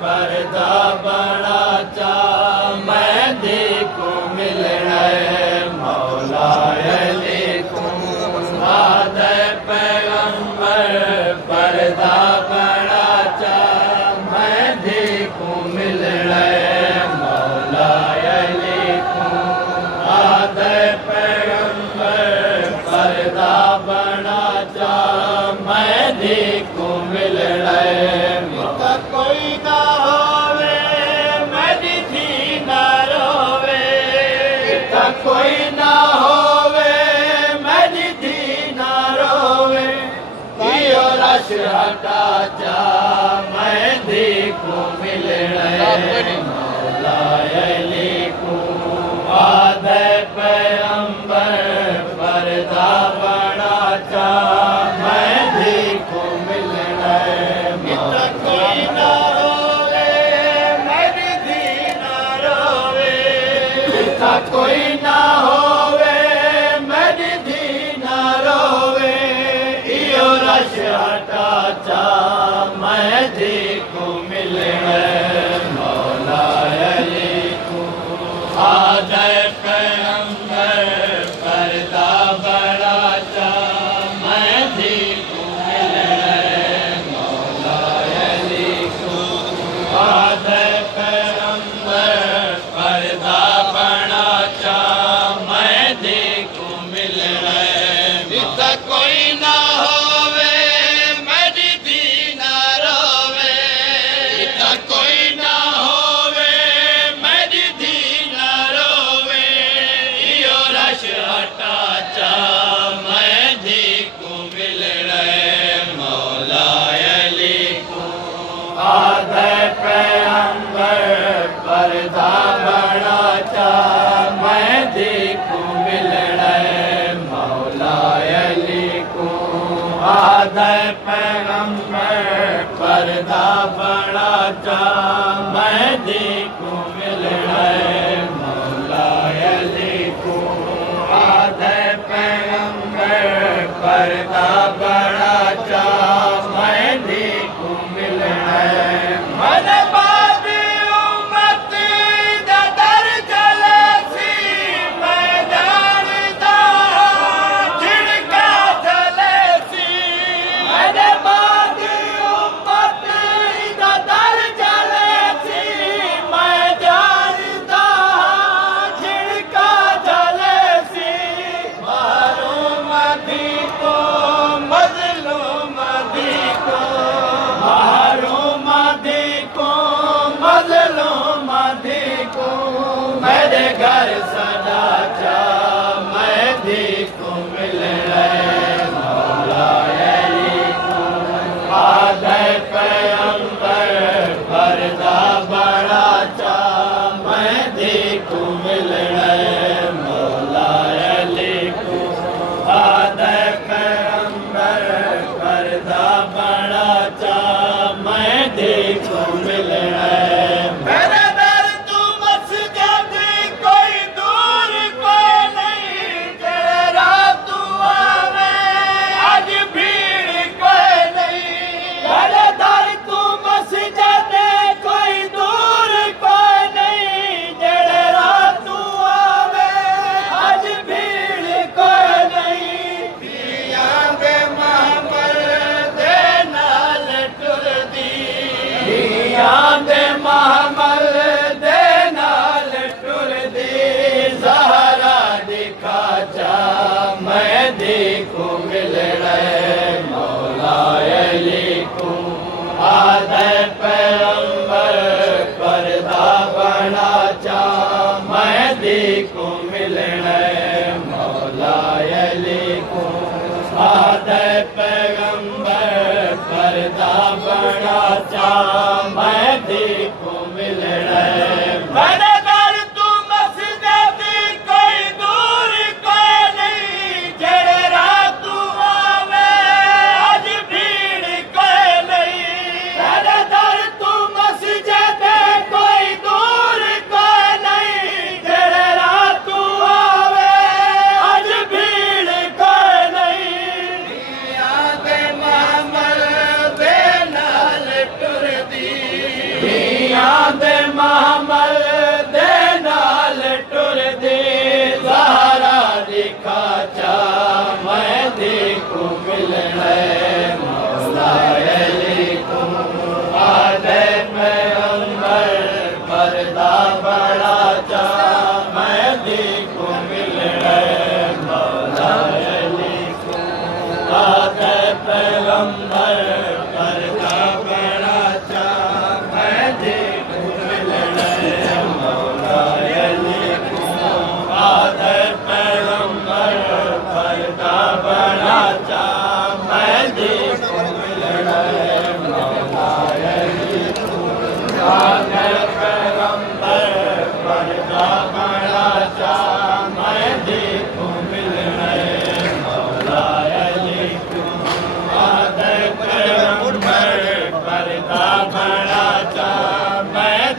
पर्दा बड़ा चा मेहदी को मिलना मौला अली को आदे पैगंबर पर्दा बड़ा चा मेहदी को मिलना मौला अली को आदे पैगंबर पर्दा बड़ा चा मेहदी को मिलना कोई ना होवे मेरी थी ना रोवे कोई ना होवे मेरी थी ना रोवे यो रश हटा जा मेहदी को मिलना मौला अली को आदे पैगंबर पर्दा बड़ा चा मेहदी को मिलना कोई ना रोवे मेरी धी ना रोवे कोई ना होवे मेरी धी ना रोवे यो रश हटा चा मेहदी को मिलना मौला अली को आदे पैगंबर पर्दा बड़ा चा मेहदी को आदे पैगंबर पर्दा बड़ा चा मेहदी को मिलना कोई ना होवे मेरी धी ना रोवे कोई ना होवे मेरी धी ना रोवे यो रश हटा चा मेहदी को मिलना मौला अली को आदे पैगंबर पर्दा बड़ा चा मेहदी को मिलना मौला अली को आदे पैगंबर पर्दा बड़ा चा मेहदी को मिलना मौला अली को आदे पैगंबर पर्दा बड़ा चा मेहदी को मिलना मन बाद उम्मत दा दर चले सी मैं जानदा झिड़का चले सी मन बाद उम्मत दा दर चले सी मैं जानदा झिड़का चले सी मारूम दी को मजलूम दी को मारूम दी को मजलूम दी को मेरे घर सदा चा मेहदी को मिलना मौला अली को आदे पैगंबर पर्दा बड़ा चा मेहदी को मिलना मौला अली को आदे पैगंबर पर्दा बड़ा चा मेहदी को मिलना मेरे दर तू मस्जिद कोई दूर कोई नहीं तेरा तू आवे आज भीड़ कोई नहीं मेरे दर तू मस्जिद कोई दूर कोई नहीं तेरा तू आवे आज भीड़ कोई नहीं दिया दे महमल दे नाल टुर दी दिया दे महमल दे नाल टुर दी ज़हरा दिखा चा मेहदी को मिलना मौला अली को आदे पैगंबर पर्दा बड़ा चा मेहदी को मिलना मौला अली को आदे पैगंबर पर्दा बड़ा चा मेहदी को मिलना मेरे दर तू मस्जिद कोई दूर कोई नहीं जेड़े रात तू आवे आज भीड़ कोई नहीं मेरे दर तू मस्जिद कोई दूर कोई नहीं जेड़े रात तू आवे आज भीड़ कोई नहीं याद महमल दे नाल टुर दी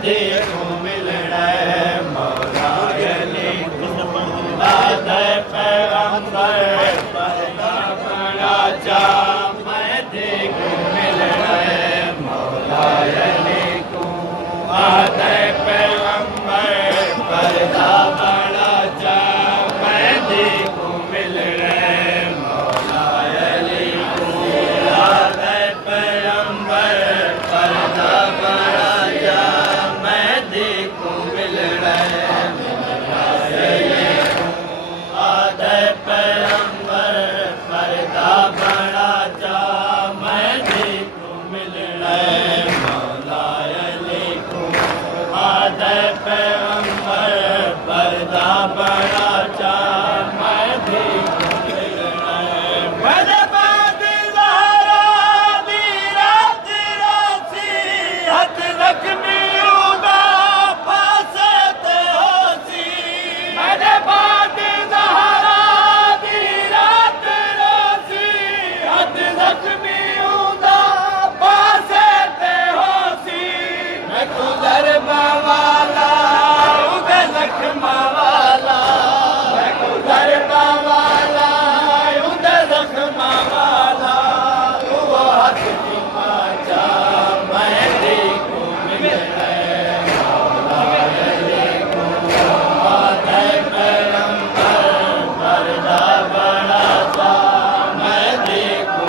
देखो मिलना मौला अली औलाद पैगंबर पर्दा बड़ा चा मैं देखो मिलना मौला अली को औलाद पैगंबर पर्दा बड़ा चा मैं देखो मिलना मौला अली को औलाद पैगंबर पर्दा बड़ा चा मैं देखो मिलना पैगंबर पर्दा बड़ा चा मैं देखो मिलना मौला अली को आदे पैगंबर पर्दा बड़ा चा मैं देखो मिलना मेरे बाद ज़हरा दी रात रासी हथ ज़ख्मी उदा फासे ते होसी मेरे बाद ज़हरा दी रात रासी हथ ज़ख्मी उदा फासे ते होसी मैं गुज़र वाला उदे ज़ख्मा वाला मैं गुज़र वाला उदे ज़ख्मा वाला वो हथ जुमा चा मैं देखो मिलना मौला अली को आदे पैगंबर पर्दा बड़ा चा मैं देखो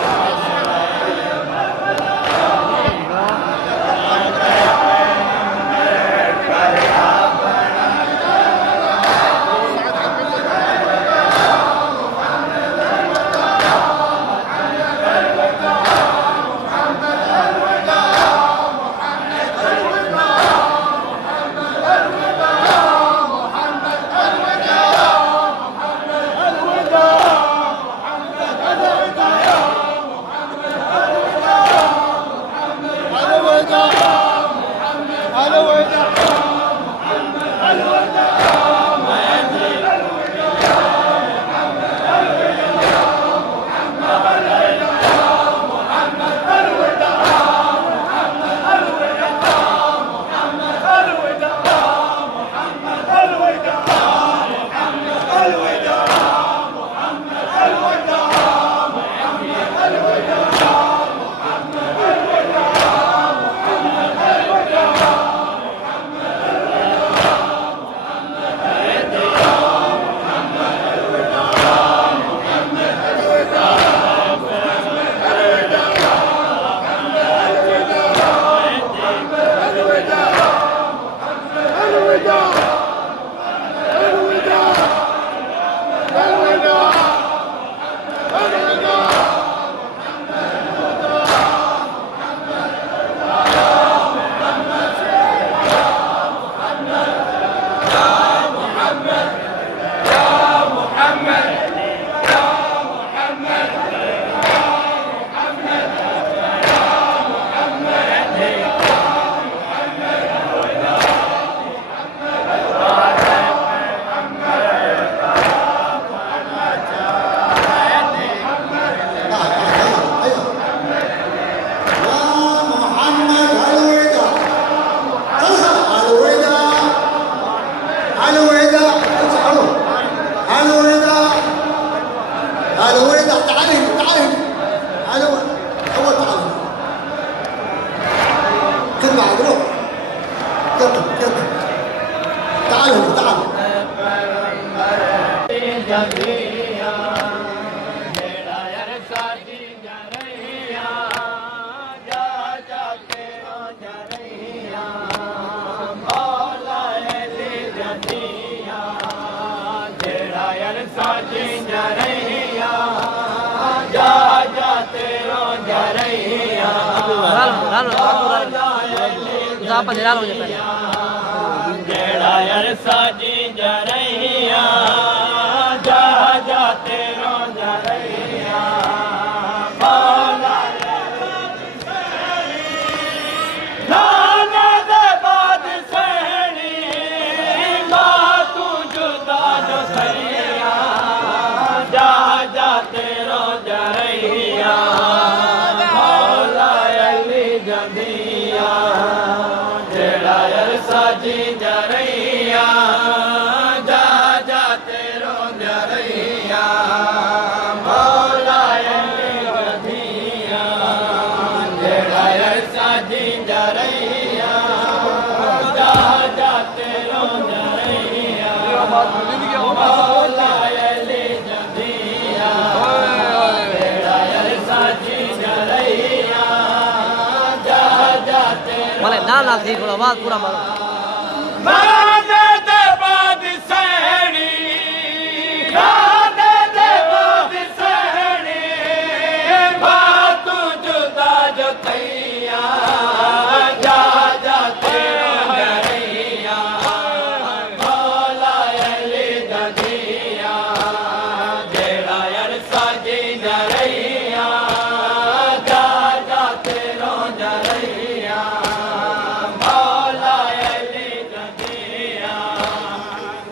साजी जरैया जा जाते रो जरैया मौला अली जदिया बेड़ा अरसा जी जरैया जा जाते माने ना थी थोड़ा आवाज पूरा मारो माने दे बाद सहनी माने दे बाद सहनी बात जुदा जो तैया जा जाते रैया मौला अली जदिया जेड़ा अरसा जी जरैया जा जाते रो जरैया मौला अली जदिया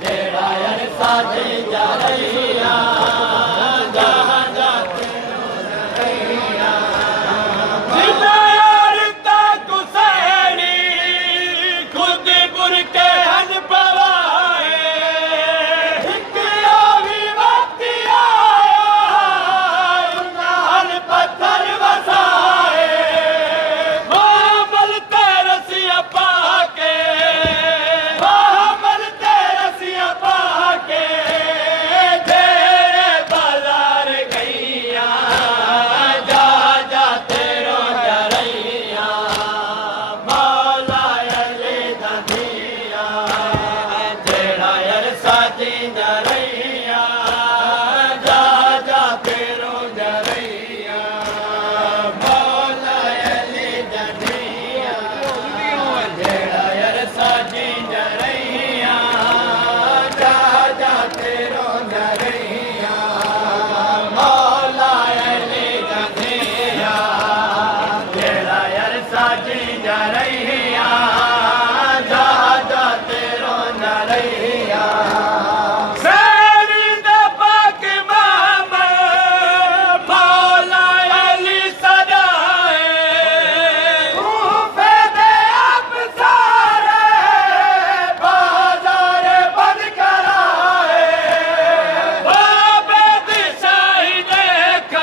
जेड़ा अरसा जी जरैया जा जाते रो जरैया जिनार तक हुसैनी खुद बुरके हन पवाए एक आवी वक्त आया हन पत्थर वसाए मोहम्मद तेरसिया पाके मोहम्मद तेरसिया पाके तेरे बाजार गैया जा जाते रो जरैया मौला अली जदिया जेड़ा अरसा जी जरैया जा जाते रो जरैया मौला अली जदिया जेड़ा अरसा जी जरैया जा जाते रो जरैया मौला अली जदिया जेड़ा अरसा जी जरैया जा जाते रो जरैया शेरी दे पाक मोहम्मद मौला अली सदाए कूफे दे आप सारे बाजार बंद कराए बाबे दिशाही देख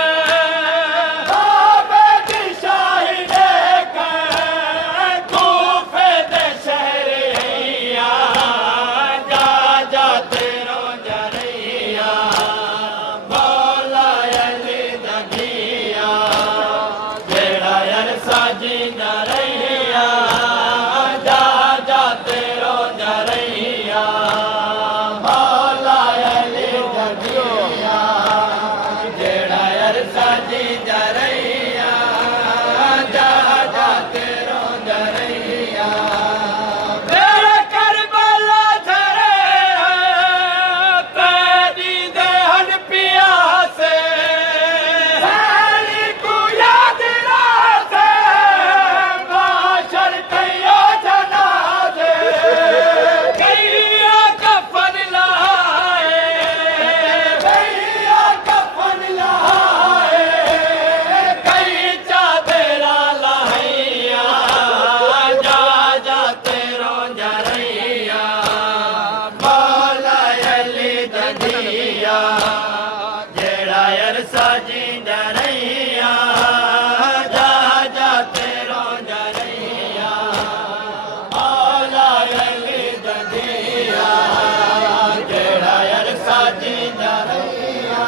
बाबे दिशाही देख कूफे दे शहरिया जा जाते रो जरैया मौला अली जदिया जेड़ा अरसा जी जरैया जा जाते रो जरैया मौला अली जदिया जेड़ा अरसा जी जरैया जा जाते रो जरैया तेरे करबला झरे तेरी देहन पियासे तेरी को याद रासे माशर कयो जनाजे कैया कफन लाए कैया कफन लाए कई चादरा लाहिया जा जाते रो जरैया मौला अली जदिया जेड़ा अरसा जी जरैया जा जाते रो जरैया मौला अली जदिया जेड़ा अरसा जी जरैया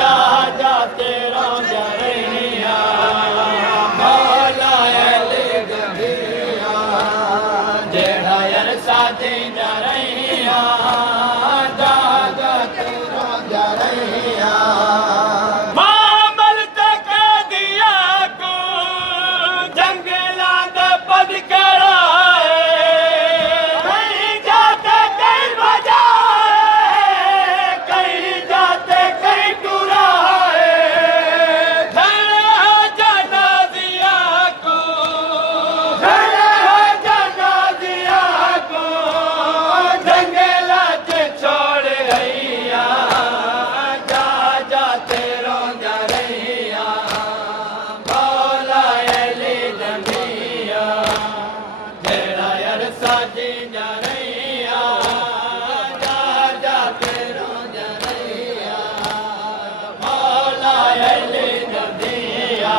जा जाते रो जरैया मौला अली जदिया जेड़ा अरसा जी जरैया जा जाते रो जरैया मामल तक दिया को जंगला दे पद कराए कहीं जाते कहीं बजाए कहीं जाते कहीं टुराए धड़े जनाजिया को धड़े जनाजिया को जंगला से छोड़ हैया जा जाते रो जरैया मौला अली जदिया जेड़ा अरसा जी जरैया जा जाते रो जरैया मौला अली जदिया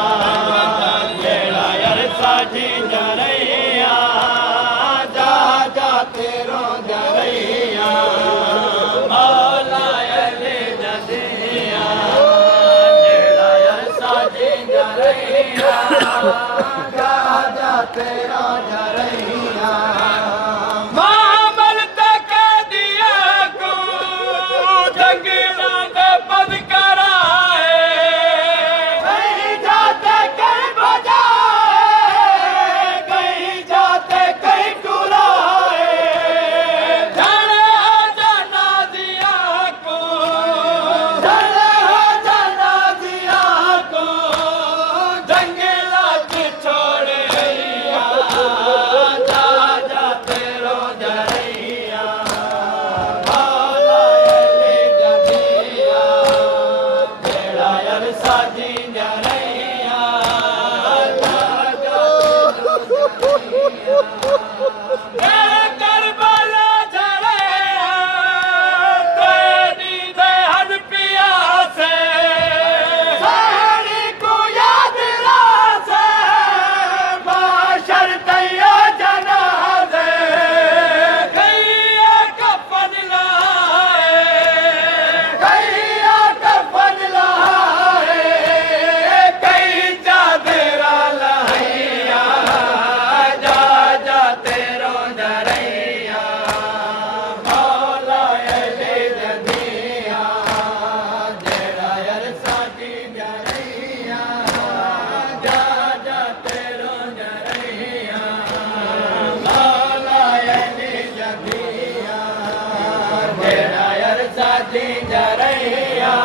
जेड़ा अरसा जी जरैया जा जाते रो जरैया तेरा जरैया मामल तक दिया को जंगला दे बंद कराए कहीं जाते कहीं बजाए कहीं जाते कहीं टुराए झड़े जना दिया को झड़े जना दिया को जंगला के छोड़े जा जा तेरो जरैया साजी जरैया करबला जरैया तेरी दहन पिया से साड़ी को याद रासे बाशर तैया जनाजे कैया कफन लाए कैया कफन लाए कई जा तेरा लहैया जा जा तेरो जरैया मौला अली जदिया जेड़ा यार साडी जरैया जा जा तेरो जरैया मौला अली जदिया जेड़ा यार साडी जरैया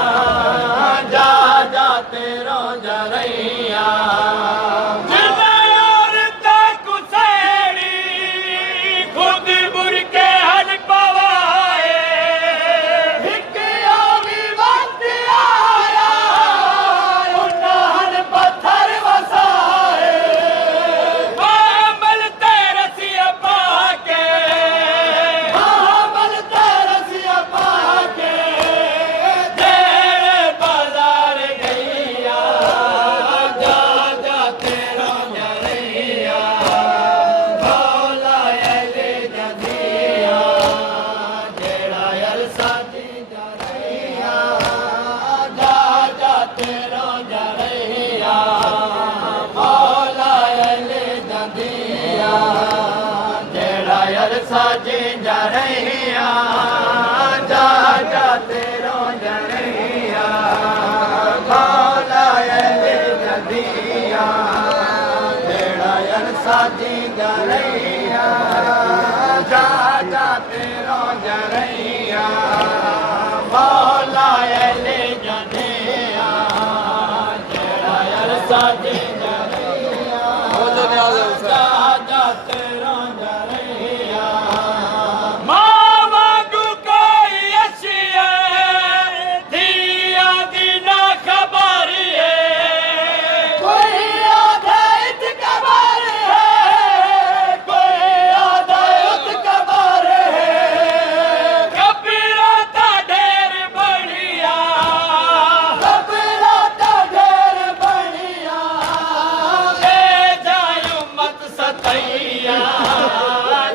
जा जा तेरो जरैया जिन्ना यार तक सैनी खुद बुरके हन पवाए एक आवी वक्त आया उन्हन पत्थर वसाए मामल तेरसिया पाके मामल तेरसिया पाके तेरे बाजार गैया जा जा तेरा जरैया मौला अली जदिया जेड़ा यार साजी जरैया जा जा तेरा जरैया मौला अली जदिया जेड़ा यार साजी जरैया जा जा तेरा जरैया मौला अली जदिया जेड़ा यार साजी जरैया जा जा तेरा जरैया मौला अली जदिया जेड़ा यार साजी जरैया जा जा तेरा जरैया मावा को कोई अशिया दिया दीना खबर है कोई आदत खबर है कोई आदत खबर है कबीरा ता ढेर बढ़िया कबीरा ता ढेर बढ़िया ले जायो मत सतैया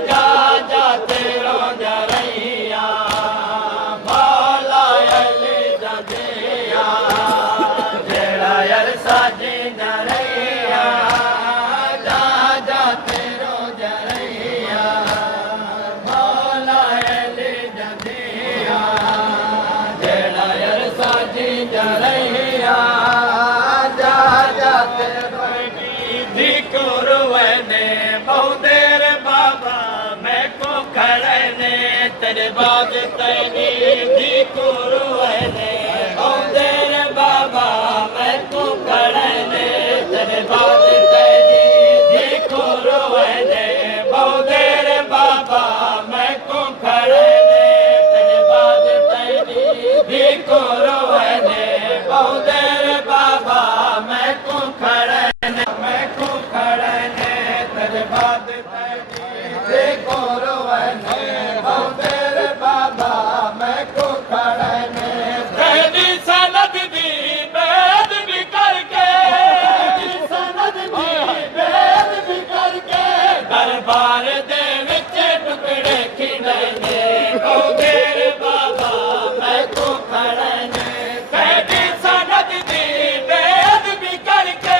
जा जा तेरो जरैया मौला अली जदिया जेड़ा यार साजी जरैया जा जा तेरो जरैया मौला अली जदिया जेड़ा यार साजी जरैया जा जा तेरो दी को रोवने बहु देर बाबा मैं को खड़े ने तेरे बाद तैनी दी को रोवने बहु देर बाबा मैं को खड़े ने तेरे बाद तैनी दी को रोवने बहु देर बाबा मैं को खड़े ने तेरे बाद तैनी दी को रोवने बहु देर बाबा मैं को खड़े ने मैं को खड़े ने तेरे बाद तैनी देखो रोवने बहु देर बाबा मैं को खड़े ने तेरी सनद दी बेद भी करके तेरी सनद दी बेद भी करके दरबार दे विच टुकड़े खिड़े ने बहु देर बाबा मैं को खड़े ने तेरी सनद दी बेद भी करके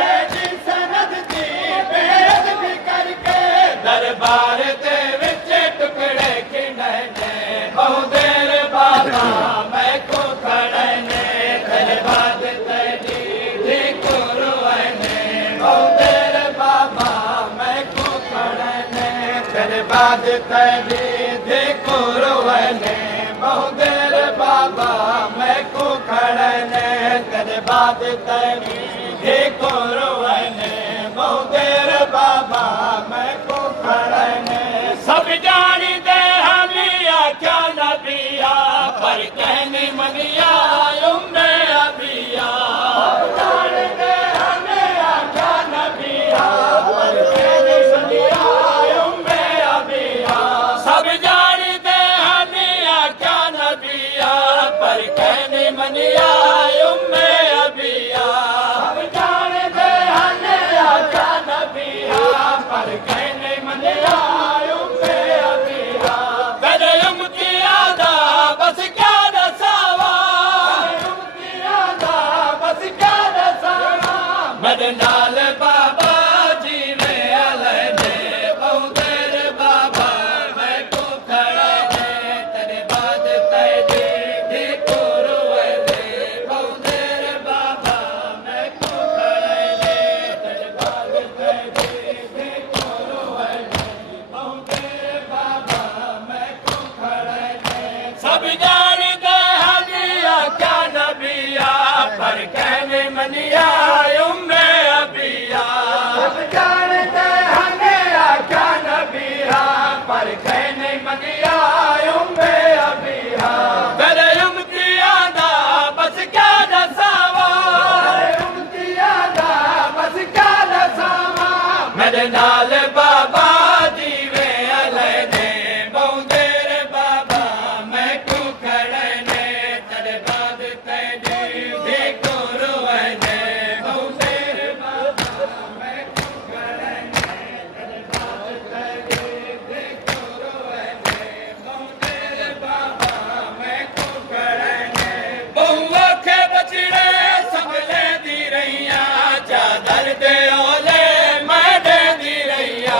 तेरी सनद दी बेद भी दरबार दे विच टुकड़े खिंडने बहु देर बाबा मैं को खड़ने दरबार तेरी देखो रोने बहु देर बाबा मैं को खड़ने दरबार तेरी देखो रोने बहु देर बाबा मैं को खड़ने दरबार तेरी देखो रोने बहु देर बाबा मैं को खड़ने सब जानी दे हमें आख्या नबिया पर कहने मनिया उम्मे अबिया सब जानी दे हमें आख्या नबिया पर कहने मनिया उम्मे अबिया सब जानी दे हमें आख्या नबिया पर कहने मनिया उम्मे अबिया सब जानी दे हमें आख्या नबिया पर कहने मनिया उम्मे अबिया कदे उम्तिया दा बस क्या दसावा उम्तिया दा बस क्या दसावा मेरे नाल बाबा जी ने अलने बहु देर बाबा मैं को खड़ा है तेरे बाद तेरी देखो रोए बहु देर बाबा मैं को खड़ा है तेरे बाद तेरी देखो रोए बहु देर बाबा मैं को खड़ा है सब जानते हनिया क्या नबिया पर कहने मनिया उम्मे अबिया सब जानते हनिया क्या नबिया पर कहने मनिया उम्मे अबिया तेरे उम्तिया दा बस क्या दसावा उम्तिया दा बस क्या दसावा मेरे नाल बाबा जीवे अलने बहु देर बाबा मैं को खड़ने तेरे बाद तेरी देखो रोने बहु देर बाबा मैं को खड़ने तेरे बाद तेरी देखो रोने बहु देर बाबा मैं को खड़ने बहु आखे बचड़े संभले दी रहिया चादर दे ओले मैं दे दी रहिया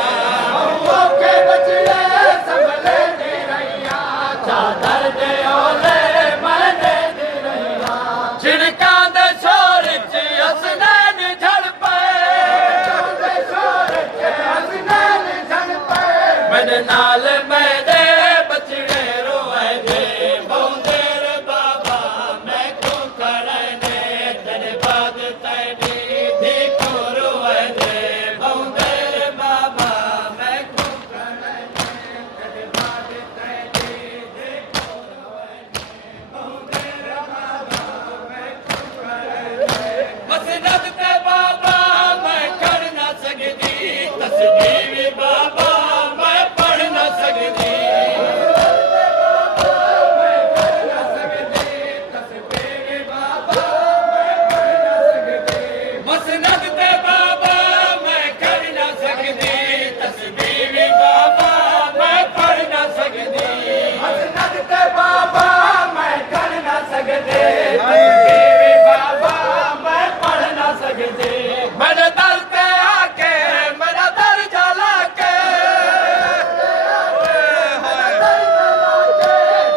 बहु आखे बचड़े संभले दी रहिया चादर दे ओले मैं दे दी रहिया छिड़का दे शोर च हसनैन झड़ पे दे शोर च हसनैन झड़ पे मेरे नाल मेरे बचड़े रोए दे बहु देर बाबा मैं को खड़ने तेरे बाद तेरी देखो रोए दे बहु देर बाबा मैं को खड़ने तेरे बाद तेरी देखो रोए दे बहु देर बाबा मैं को खड़ने मसनद ते बाबा मैं कर ना सकदी तस्बीह बाबा मैं पढ़ ना सकदी मसनद ते बाबा मैं कर ना सकदी तस्बीह बाबा मैं पढ़ ना सकदी मसनद ते बाबा मैं कर ना सकदी तस्बीह बाबा मैं पढ़ ना सकदी मेरे दर पे आके मेरा दर जला के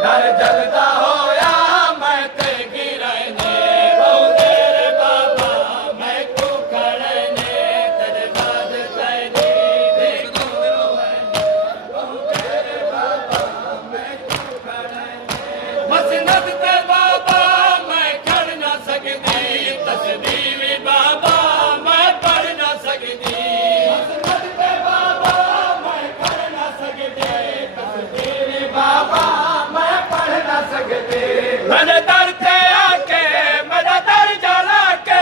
दर जलदा होया मैं ते गिरने बहु देर बाबा मैं को खड़ने तेरे बाद तेरी देखो रोने बहु देर बाबा मैं को खड़ने मसनद ते बाबा मैं कर ना सकदी तस्बीह बाबा मैं पढ़ ना सकदी मसनद ते बाबा मैं कर ना सकदी तस्बीह बाबा मैं पढ़ ना सकदी मेरे दर पे आके मेरा दर जला के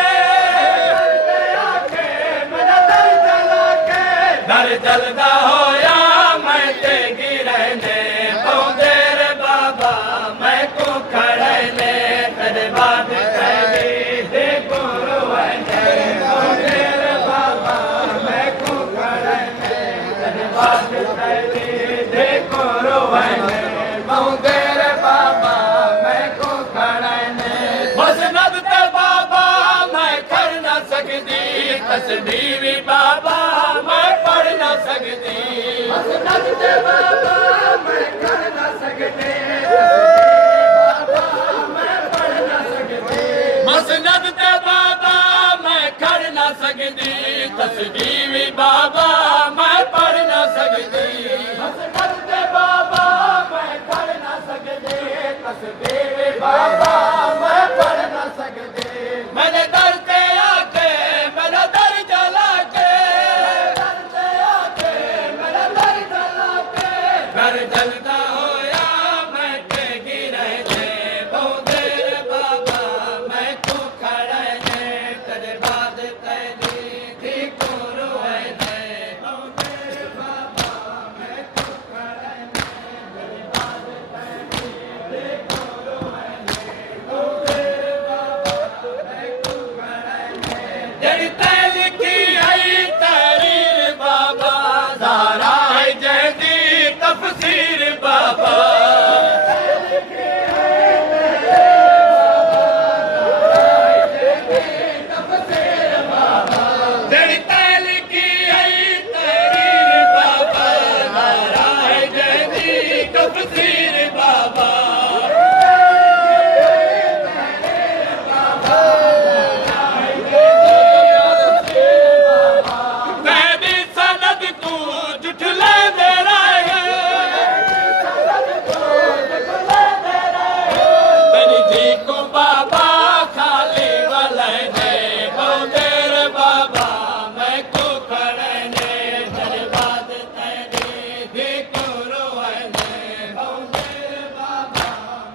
मेरा दर जला के दर जलदा होया मैं ते गिरने बहु देर बाबा मैं को खड़ने तेरे बाद तेरी देखो रोने बहु देर बाबा मैं को खड़ने तेरे बाद तेरी देखो रोने बहु देर बाबा मैं को खड़ने मसनद ते बाबा मैं कर ना सकदी तस्बीह बाबा मैं पढ़ ना सकदी मसनद ते बाबा मैं कर ना सकते मसनद ते बाबा मैं कर ना सकती तस्बीह भी बाबा मैं पढ़ ना सकती मसनद ते बाबा मैं कर ना सकती तस्बीह भी बाबा मैं पढ़ ना सकती मैंने दर पे आके मेरा दर जला के दर पे आके मेरा दर जला के घर जलता होया मैं टेगी रहने बहुत देर बाबा मैं को खड़े ने तेरे बाद तेरी थी को रोए ने बहुत देर बाबा मैं को खड़े ने तेरे बाद तेरी थी को रोए ने बहुत देर बाबा मैं को खड़े ने जड़ी ते लिखी आई तहरीर बाबा ज़हरा है जहदी तफसीर बाबा जड़ी ते लिखी आई तहरीर बाबा ज़हरा है जहदी तफसीर बाबा मैं भी सनद को जुठले दे रहा तेरी जी को बाबा खाली वाले ने बहुत देर बाबा मैं को खड़े ने तेरे बाद तेरी जी को रोए ने बहुत देर बाबा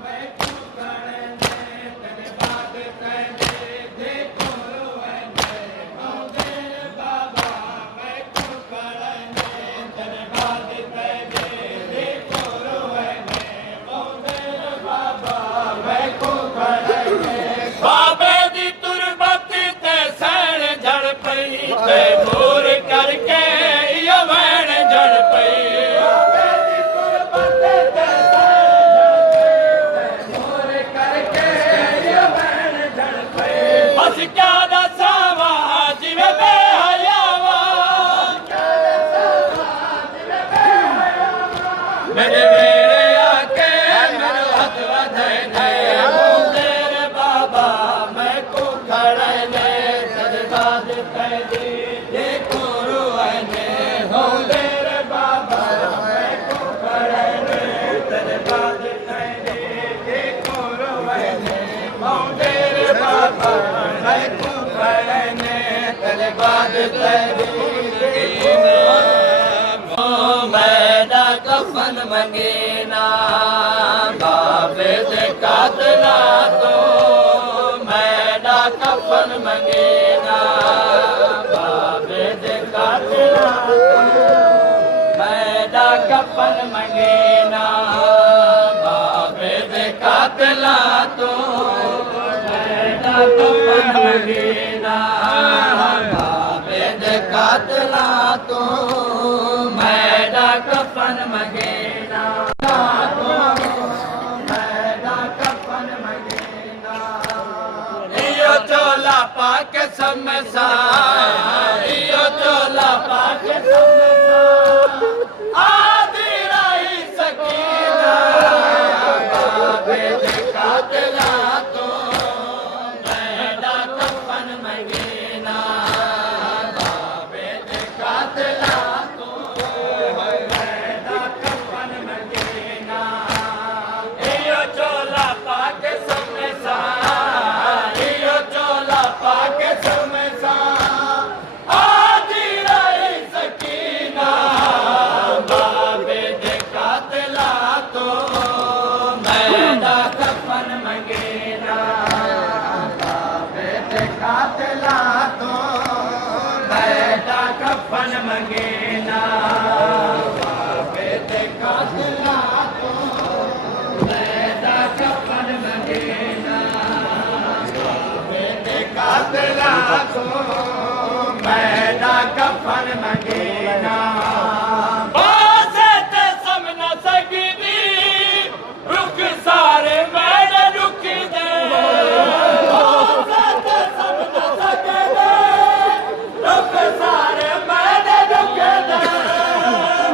मैं को खड़े ने तेरे बाद तेरी जी को रोए ने बहुत देर बाबा मैं को खड़े ने तेरे बाद तेरी जी को रोए ने बहुत देर बाबा मैं को खड़े ने बाबे दी तुरबत ते सैन झड़ पई ते मोर करके यो वैन झड़ पई बाबे दी तुरबत ते सैन मोर करके यो वैन झड़ पई बस क्या दसावा जिवे बेहयावा मेरे मेरे आके मेरे हाथ वधाए ने बहुत देर बाबा मैं को खड़े ने तेरे बाद तेरी देखो रोए ने बहुत देर बाबा मैं को खड़े ने तेरे बाद तेरी देखो रोए ने बहुत देर बाबा मैं को खड़े ने तेरे बाद तेरी देखो मैदा कफन मंगेना बाबे से कातला तो मैदा कफन मंगेना बाबे से कातला मैदा कफन मंगेना बाबे से कातला तो मैदा कफन मंगेना बाबे से कातला तो मैदा कफन मंगेना मैदा कफन मंगेना यो चोला पाके समसा यो चोला पाके समसा आदि राही सकीना बाबे दे कातला तो मैदा कफन मंगेना बाबे दे कातला तो मैदा कफन मंगेना यो चोला पाके समसा यो चोला पाके समसा आदि राही सकीना बाबे दे कातला तो मैदा कफन मंगेना बाबे दे कातला तो मैदा कफन मंगेना बाबे दे कातला तो मैदा कफन मंगेना बाबे दे कातला तो मैदा कफन मंगेना बासे ते समना सकदी रुख सारे मैंने रुख दे बासे ते समना सकदी रुख सारे मैंने रुख दे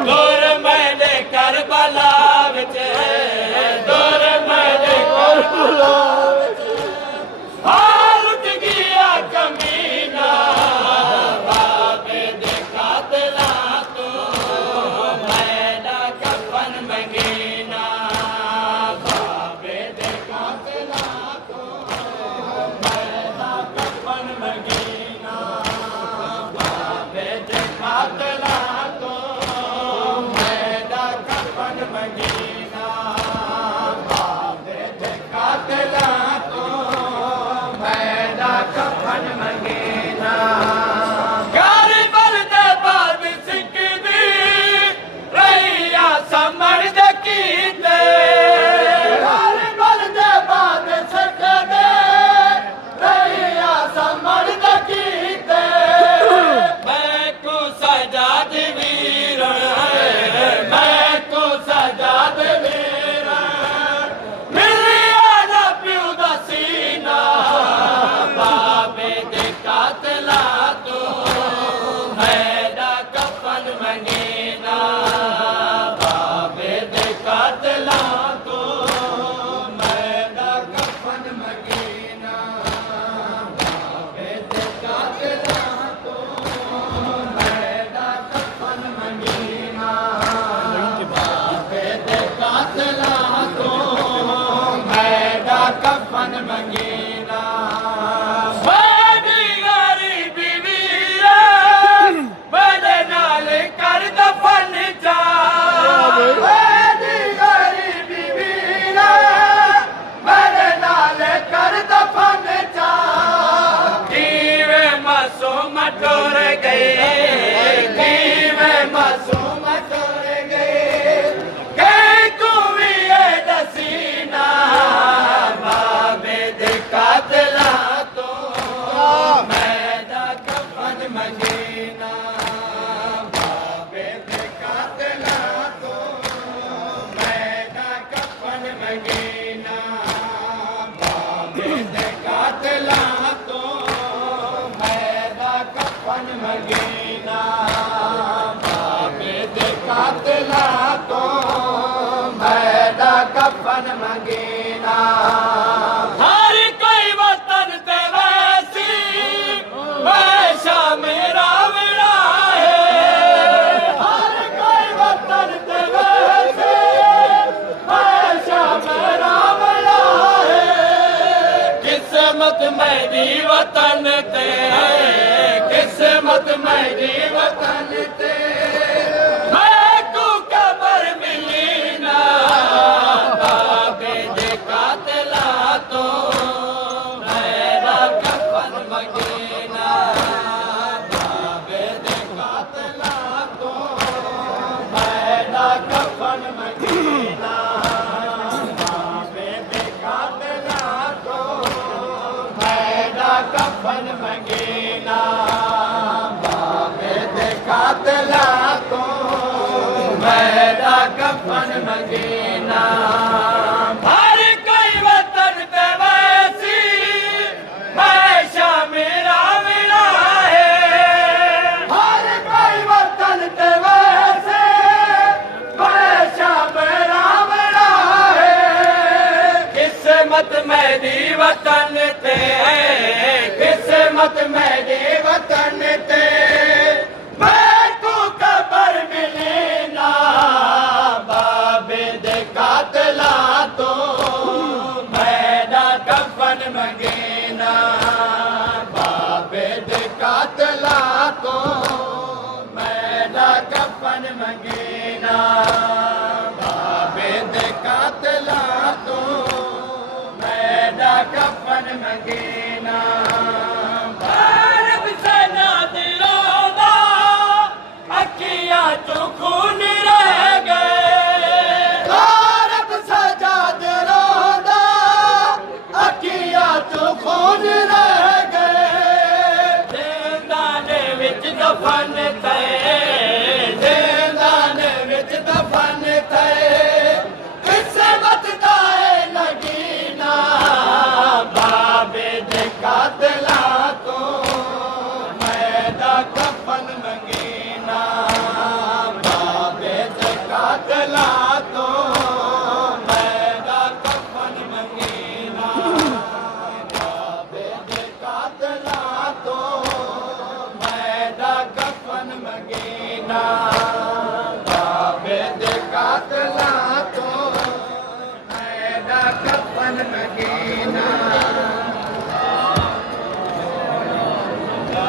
गोर हाल उठ गया कमीना बाबे दे कातला तो मैदा कफन मंगीना बाबे दे कातला तो मैदा कफन मंगीना बाबे दे कातला तो मैदा कफन मंगीना बाबे दे कातला तो मैदा कफन मंगीना घर बलदे बाद सिकदी रैया समण दे कीते घर बलदे बाद सिकदे रैया समण दे कीते मैं को सजाद वीर मैं को सजाद वीर मिलिया ना प्यू दा सीना बाबे दे कातला तो मैदा कफन मंगीना बाबे दे कातला तो मैदा कफन मंगीना बाबे दे कातला तो मैदा कफन मंगीना बाबे दे कातला तो मैदा कफन मंगीना बड़ी गरीबी वीर बड़े नाल कर दफन जा बड़ी गरीबी वीर बड़े नाल कर दफन जा कीवे मासूम टोर गए कीवे मासूम टोर गए कई कुए दसीना बाबे दे कातला तो मैदा कफन मंगीना बाबे दे कातला तो मैदा कफन मंगीना बाबे दे कातला तो मैदा कफन मंगीना बाबे दे कातला तो मैदा कफन मंगीना हर कोई वतन ते वैसी वैसा मेरा मेरा है हर कोई वतन ते वैसी वैसा मेरा मेरा है किस्मत मेरी वतन ते है किस्मत मेरी वतन ते मैं को कबर मिली ना बाबे दे कातला तो मैदा कफन मंगीना बाबे दे कातला तो मैदा कफन मंगीना बाबे दे कातला तो मैदा कफन मंगीना बाबे दे कातला तो मैदा कफन मंगीना हर कोई वतन पे वैसी वैसा मेरा मेरा है हर कोई वतन पे वैसे वैसा मेरा मेरा है किस्मत मेरी वतन ते है किस्मत मेरी वतन ते मैं को कबर मिली ना बाबे दे कातला तो मैदा कफन मंगीना बाबे दे कातला तो मैदा कफन मंगीना बाबे दे कातला तो मैदा कफन मंगीना भारत सेना दिलों दा अखियां चों खून रह गए भारत सजाद रोदा अखियां चों खून रह गए जिंदाने विच दफन ते जिंदाने विच दफन मदीना बाबे दे कातला तो ऐदा कफन नगीना